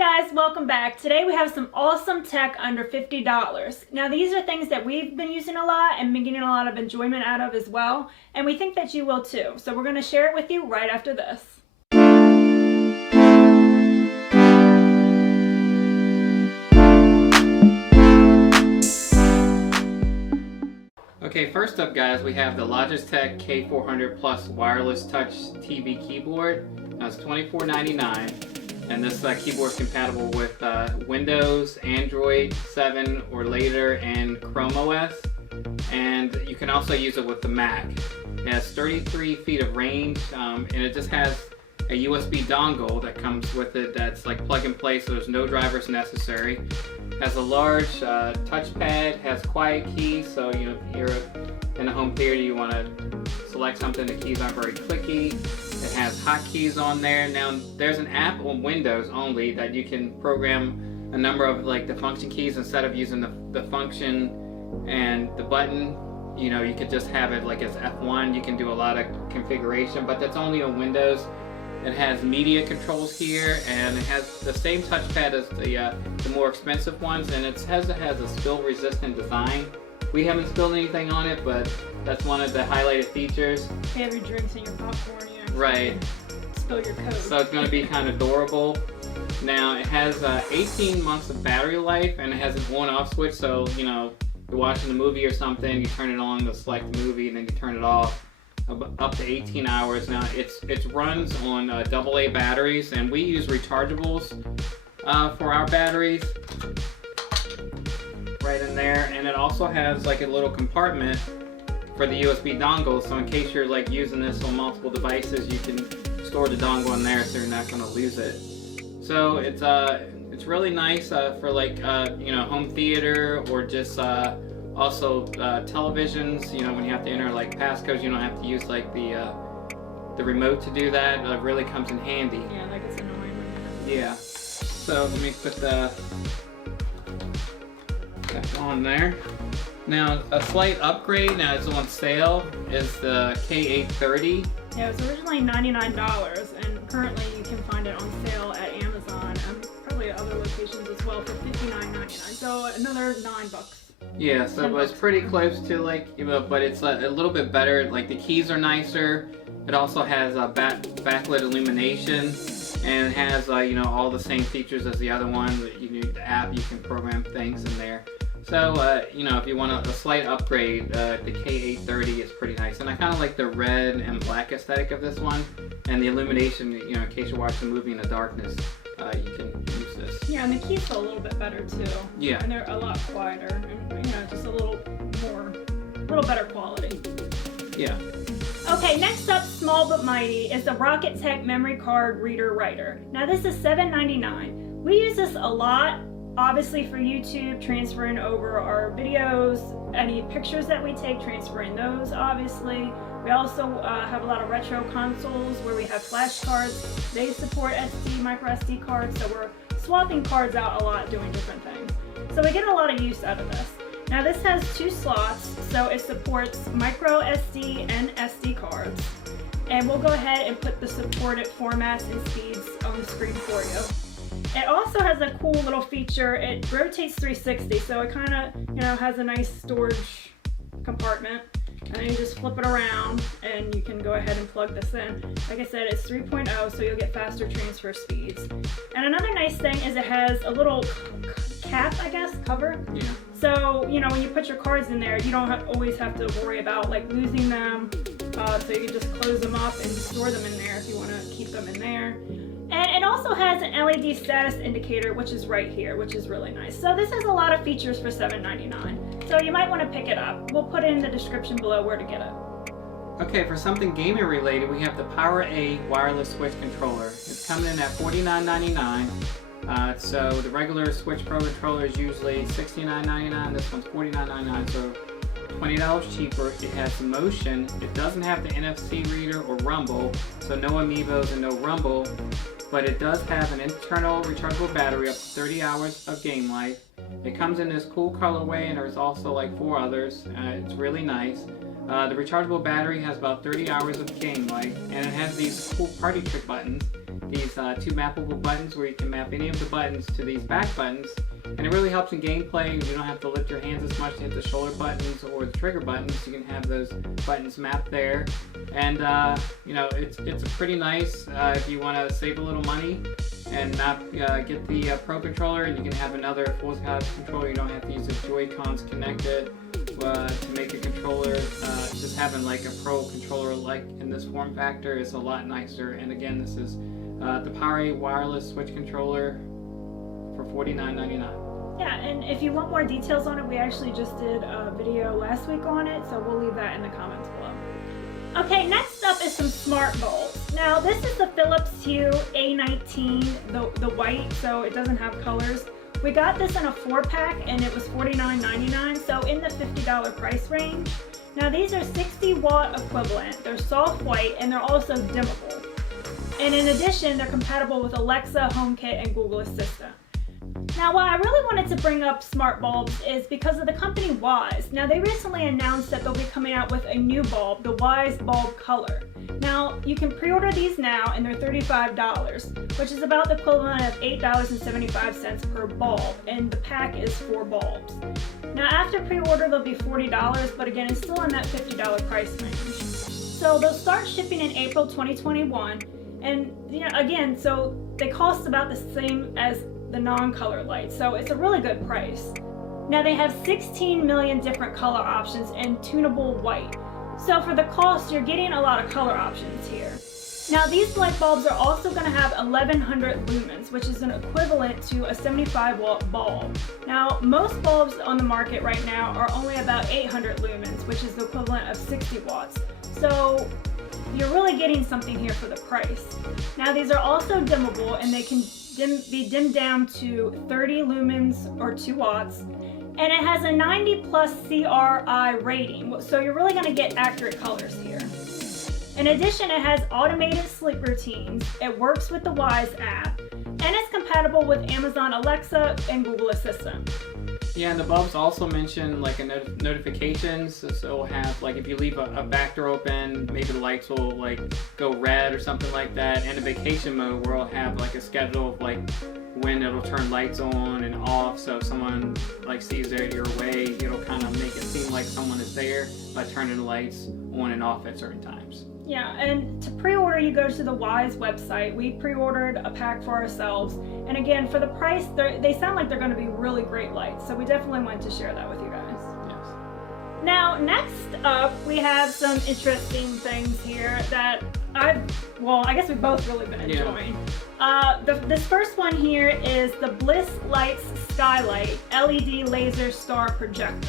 guys, welcome back. Today we have some awesome tech under $50. Now these are things that we've been using a lot and been getting a lot of enjoyment out of as well, and we think that you will too. So we're going to share it with you right after this. Okay, first up guys, we have the Logitech K830 Plus wireless touch TV keyboard. Now it's $24.99. And this keyboard is compatible with Windows, Android 7 or later, and Chrome OS. And you can also use it with the Mac. It has 33 feet of range, and it just has a USB dongle that comes with it that's like plug and play, so there's no drivers necessary. It has a large touchpad, has quiet keys, so if you're in a home theater you want to select something, the keys aren't very clicky. It has hotkeys on there. Now there's an app on Windows only that you can program a number of the function keys instead of using the function and the button. You could just have it like as F1. You can do a lot of configuration, but that's only on Windows. It has media controls here, and it has the same touchpad as the more expensive ones, and it has a spill-resistant design. We haven't spilled anything on it, but that's one of the highlighted features. You have your drinks and your popcorn, right. Spill your code. So it's going to be kind of durable. Now it has 18 months of battery life, and it has an on-off switch. So you're watching a movie or something, you turn it on to select the movie, and then you turn it off. Up to 18 hours. Now it runs on AA batteries, and we use rechargeables for our batteries. Right in there, and it also has like a little compartment for the USB dongle, so in case you're using this on multiple devices, you can store the dongle in there so you're not going to lose it. So it's really nice for home theater, or just also televisions. When you have to enter passcodes, you don't have to use the remote to do that. It really comes in handy. Yeah, it's annoying. Yeah. So let me put that on there. Now a slight upgrade now is on sale is the K830. Yeah, it was originally $99, and currently you can find it on sale at Amazon and probably at other locations as well for $59.99. So another $9. Yeah, so it's pretty close to but it's a little bit better. The keys are nicer. It also has a backlit illumination, and it has all the same features as the other one. The app, you can program things in there. So if you want a slight upgrade, the K830 is pretty nice, and I kind of like the red and black aesthetic of this one, and the illumination. In case you're watching a movie in the darkness, you can use this. Yeah, and the keys feel a little bit better too. Yeah, and they're a lot quieter, and just a little better quality. Yeah. Okay, next up, small but mighty, is the Rocketek memory card reader writer. Now this is $7.99. We use this a lot, obviously for YouTube, transferring over our videos, any pictures that we take, transferring those obviously. We also have a lot of retro consoles where we have flash cards. They support micro SD cards, so we're swapping cards out a lot, doing different things. So we get a lot of use out of this. Now this has 2 slots, so it supports micro SD and SD cards. And we'll go ahead and put the supported formats and speeds on the screen for you. It also has a cool little feature. It rotates 360, so it kind of has a nice storage compartment. And then you just flip it around and you can go ahead and plug this in. Like I said, it's 3.0, so you'll get faster transfer speeds. And another nice thing is it has a little cap, cover. Yeah. So, when you put your cards in there, you don't always have to worry about losing them. So you can just close them up and store them in there if you want to keep them in there. And it also has an LED status indicator, which is right here, which is really nice. So this has a lot of features for $7.99. So you might want to pick it up. We'll put it in the description below where to get it. Okay, for something gaming related, we have the PowerA wireless Switch controller. It's coming in at $49.99. So the regular Switch Pro controller is usually $69.99. This one's $49.99, so $20 cheaper. It has motion. It doesn't have the NFC reader or rumble, so no amiibos and no rumble. But it does have an internal rechargeable battery up to 30 hours of game life. It comes in this cool colorway, and there's also 4 others. It's really nice. The rechargeable battery has about 30 hours of game life, and it has these cool party trick buttons. these two mappable buttons where you can map any of the buttons to these back buttons, and it really helps in gameplay. You don't have to lift your hands as much to hit the shoulder buttons or the trigger buttons. You can have those buttons mapped there, and you know, it's pretty nice if you want to save a little money and not get the Pro controller, and you can have another full-size controller. You don't have to use the Joy-Cons connected to make a controller. Just having like a Pro controller like in this form factor is a lot nicer. And again, this is the PowerA wireless switch controller for $49.99. Yeah, and if you want more details on it, we actually just did a video last week on it, so we'll leave that in the comments below. Okay, next up is some smart bulbs. Now this is the Philips Hue A19, the white, so it doesn't have colors. We got this in a 4-pack and it was $49.99, so in the $50 price range. Now these are 60 watt equivalent, they're soft white, and they're also dimmable. And in addition, they're compatible with Alexa, HomeKit, and Google Assistant. Now, why I really wanted to bring up smart bulbs is because of the company Wyze. Now, they recently announced that they'll be coming out with a new bulb, the Wyze Bulb Color. Now, you can pre-order these now, and they're $35, which is about the equivalent of $8.75 per bulb, and the pack is 4 bulbs. Now, after pre-order, they'll be $40, but again, it's still in that $50 price range. So they'll start shipping in April 2021, and you know, again, so they cost about the same as the non-color light, so it's a really good price. Now they have 16 million different color options and tunable white. So for the cost, you're getting a lot of color options here. Now these light bulbs are also going to have 1100 lumens, which is an equivalent to a 75 watt bulb. Now most bulbs on the market right now are only about 800 lumens, which is the equivalent of 60 watts. So you're really getting something here for the price. Now these are also dimmable, and they can be dimmed down to 30 lumens or 2 watts, and it has a 90 plus CRI rating, so you're really going to get accurate colors here. In addition, it has automated sleep routines, it works with the Wyze app, and it's compatible with Amazon Alexa and Google Assistant. Yeah, and the bulbs also mention like a notifications, so it'll have like if you leave a back door open, maybe the lights will like go red or something like that, and a vacation mode where it'll have like a schedule of like when it'll turn lights on and off, so if someone like sees that you're away, it'll kind of make it seem like someone is there by turning the lights on and off at certain times. Yeah, and to pre-order, you go to the Wyze website. We pre-ordered a pack for ourselves, and again, for the price, they sound like they're going to be really great lights, so we definitely wanted to share that with you guys. Yes. Now, next up, we have some interesting things here that I guess we've both really been enjoying. Yeah. This first one here is the BlissLights Sky Lite LED laser star projector.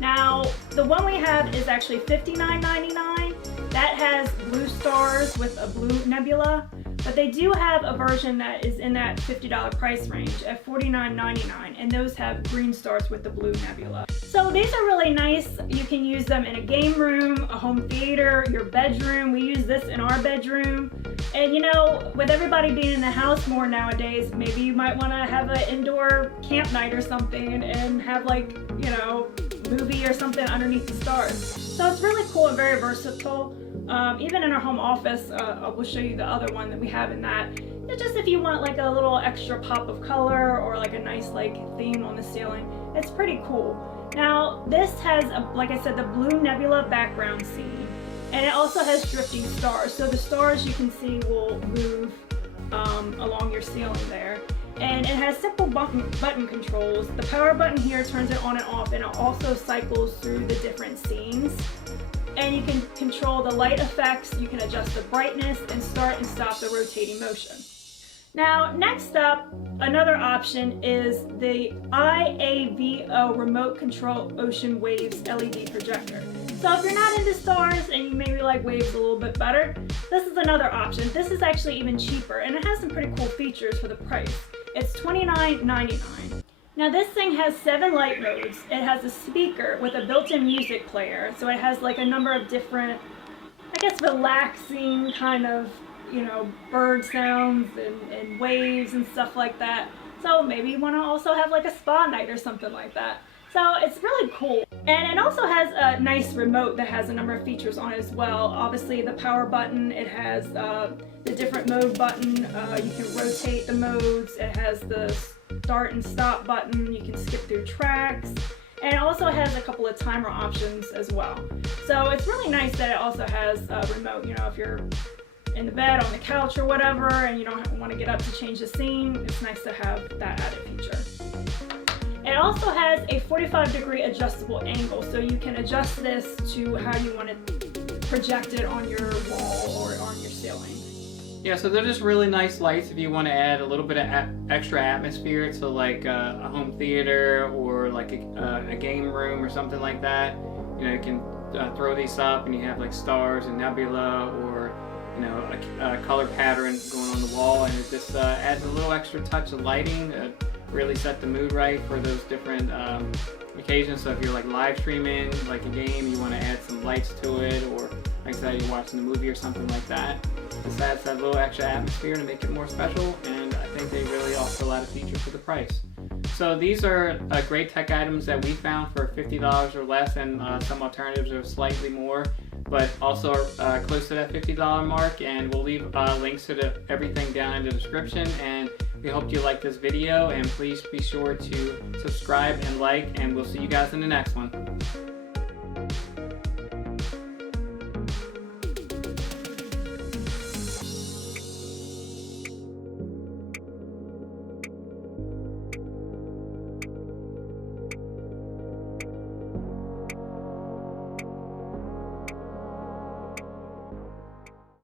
Now, the one we have is actually $59.99. That has blue stars with a blue nebula, but they do have a version that is in that $50 price range at $49.99, and those have green stars with the blue nebula. So these are really nice. You can use them in a game room, a home theater, your bedroom. We use this in our bedroom. And you know, with everybody being in the house more nowadays, maybe you might want to have an indoor camp night or something and have like, you know, movie or something underneath the stars. So it's really cool and very versatile. Even in our home office, I will show you the other one that we have in that. It's just if you want like a little extra pop of color or like a nice like theme on the ceiling, it's pretty cool. Now this has, like I said, the blue nebula background scene, and it also has drifting stars. So the stars you can see will move along your ceiling there. And it has simple button controls. The power button here turns it on and off, and it also cycles through the different scenes. And you can control the light effects, you can adjust the brightness, and start and stop the rotating motion. Now, next up, another option is the iAVO remote control ocean waves LED projector. So if you're not into stars and you maybe like waves a little bit better, this is another option. This is actually even cheaper, and it has some pretty cool features for the price. It's $29.99. Now this thing has 7 light modes. It has a speaker with a built-in music player, so it has like a number of different, I guess, relaxing kind of, you know, bird sounds and waves and stuff like that. So maybe you want to also have like a spa night or something like that. So it's really cool. And it also has a nice remote that has a number of features on it as well. Obviously the power button, it has the different mode button, you can rotate the modes, it has the start and stop button, you can skip through tracks, and it also has a couple of timer options as well. So it's really nice that it also has a remote, you know, if you're in the bed, on the couch or whatever, and you don't want to get up to change the scene, it's nice to have that added feature. It also has a 45-degree adjustable angle, so you can adjust this to how you want it projected on your wall or on your ceiling. Yeah, so they're just really nice lights if you want to add a little bit of extra atmosphere to like a home theater or like a game room or something like that. You know, you can throw these up and you have like stars and nebula or, you know, a color pattern going on the wall, and it just adds a little extra touch of lighting. Really set the mood right for those different occasions. So if you're like live streaming like a game, you want to add some lights to it, or like I said, you're watching a movie or something like that. This adds that little extra atmosphere to make it more special, and I think they really offer a lot of features for the price. So these are great tech items that we found for $50 or less, and some alternatives are slightly more, but also close to that $50 mark. And we'll leave links to everything down in the description. And we hope you like this video, and please be sure to subscribe and like, and we'll see you guys in the next one.